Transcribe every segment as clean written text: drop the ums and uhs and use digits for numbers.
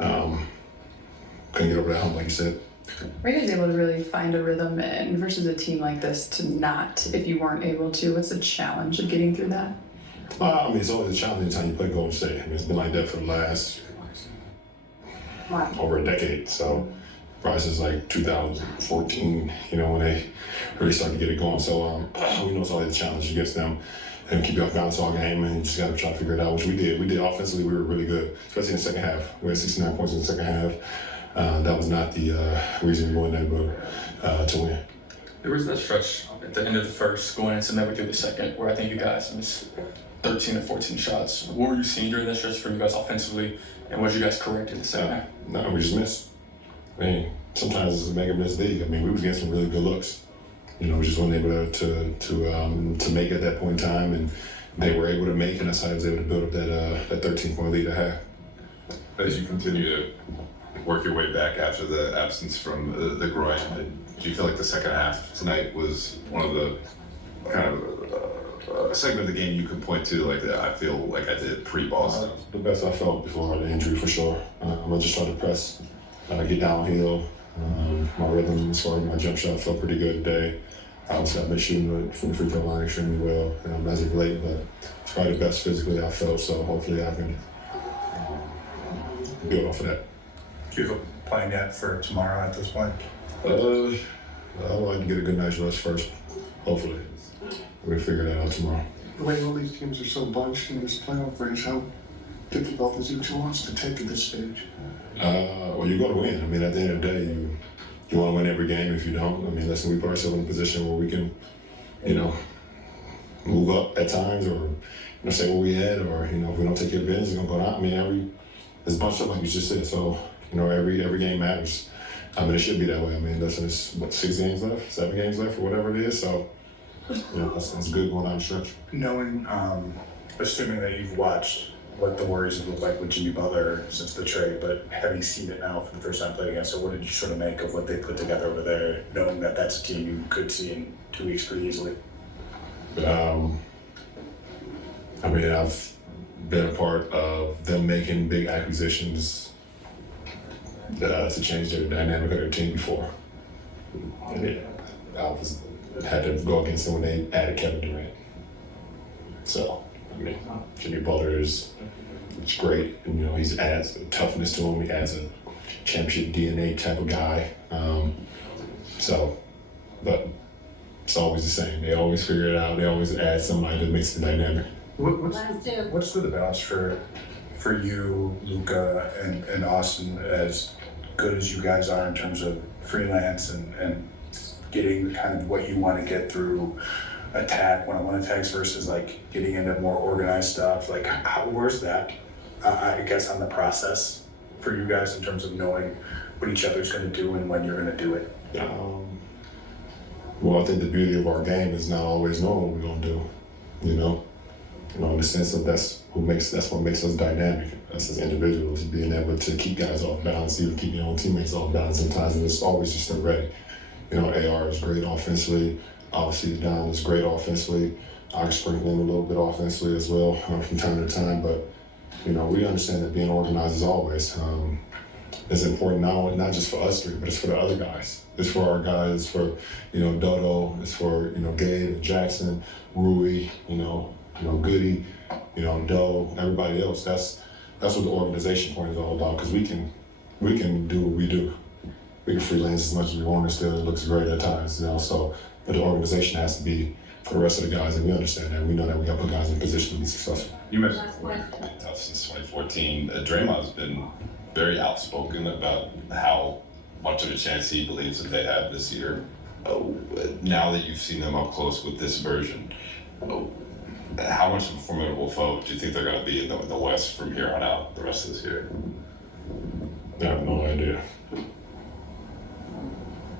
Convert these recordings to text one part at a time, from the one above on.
Couldn't get over that hump, like you said. Were you guys able to really find a rhythm and versus a team like this to not, if you weren't able to? What's the challenge of getting through that? I mean, it's always a challenge anytime you play Golden State. I mean, it's been like that for the last over a decade. So, probably since like 2014, when they really started to get it going. So, we know it's always a challenge against them and keep you off balance all game, and you just got to try to figure it out, which we did. We did offensively, we were really good, especially in the second half. We had 69 points in the second half. That was not the reason we won that, but to win. There was that stretch at the end of the first, going into midway through the second, where I think you guys missed 13 or 14 shots. What were you seeing during that stretch for you guys offensively, and what did you guys correct in the second half? No, we just missed. I mean, sometimes it's a mega miss league. I mean, we was getting some really good looks. We just weren't able to make at that point in time, and they were able to make, and that's how I was able to build up that 13-point lead at half. As you continue to work your way back after the absence from the groin, did you feel like the second half tonight was one of the kind of a segment of the game you could point to, like, I feel like I did pre-Boston? The best I felt before the injury, for sure. I just tried to press, get downhill. My rhythm as far as my jump shot felt pretty good today. Obviously, I've been shooting from the free throw line extremely well as of late, but it's probably the best physically I felt, so hopefully I can build off of that. Do you have a plan yet for tomorrow at this point? I would like to get a good night's rest first, hopefully. We'll figure that out tomorrow. The way all these teams are so bunched in this playoff race, how difficult is it to watch to take at this stage? Well, you're going to win. I mean, at the end of the day, you want to win every game. If you don't, I mean, listen, we put ourselves in a position where we can, move up at times, or say what we had, or if we don't take care of business, it's going to go down. I mean, it's bunched up like you just said. So, every game matters. I mean, it should be that way. I mean, listen, it's 6 games left, 7 games left, or whatever it is. So, that's good going down the stretch. Knowing, assuming that you've watched what the Warriors have looked like with Jimmy Butler since the trade, but having seen it now for the first time playing against, so what did you sort of make of what they put together over there, knowing that that's a team you could see in 2 weeks pretty easily? I mean, I've been a part of them making big acquisitions to change their dynamic of their team before. And had to go against them when they added Kevin Durant. So, I mean, Jimmy Butler is great. And, he adds a toughness to him. He adds a championship DNA type of guy. But it's always the same. They always figure it out. They always add somebody that makes the dynamic. What's the balance for you, Luka, and Austin, as good as you guys are in terms of freelance and getting kind of what you want to get through attack, one-on-one attacks, versus like getting into more organized stuff? Like, where's that, I guess, on the process for you guys in terms of knowing what each other's going to do and when you're going to do it? Well, I think the beauty of our game is not always knowing what we're going to do, in the sense of that's what makes us dynamic, us as individuals, being able to keep guys off balance, even keep your own teammates off balance sometimes, and it's always just ready. AR is great offensively. Obviously, Don is great offensively. I can sprinkle in a little bit offensively as well from time to time, but we understand that being organized is always is important, not just for us three, but it's for the other guys. It's for our guys, it's for Dodo, it's for Gabe and Jackson, Rui, Goody, Doe, everybody else. That's what the organization point is all about, because we can do what we do. We can freelance as much as we want, and still it looks great at times, so, but the organization has to be for the rest of the guys, and we understand that. We know that we got to put guys in a position to be successful. You mentioned tough since 2014. Draymond's been very outspoken about how much of a chance he believes that they have this year. Now that you've seen them up close with this version, how much of a formidable foe do you think they're going to be in the West from here on out the rest of this year? I have no idea.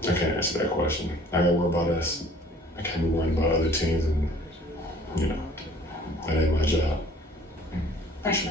I can't answer that question. I gotta worry about us. I can't be worrying about other teams, and that ain't my job. Thanks,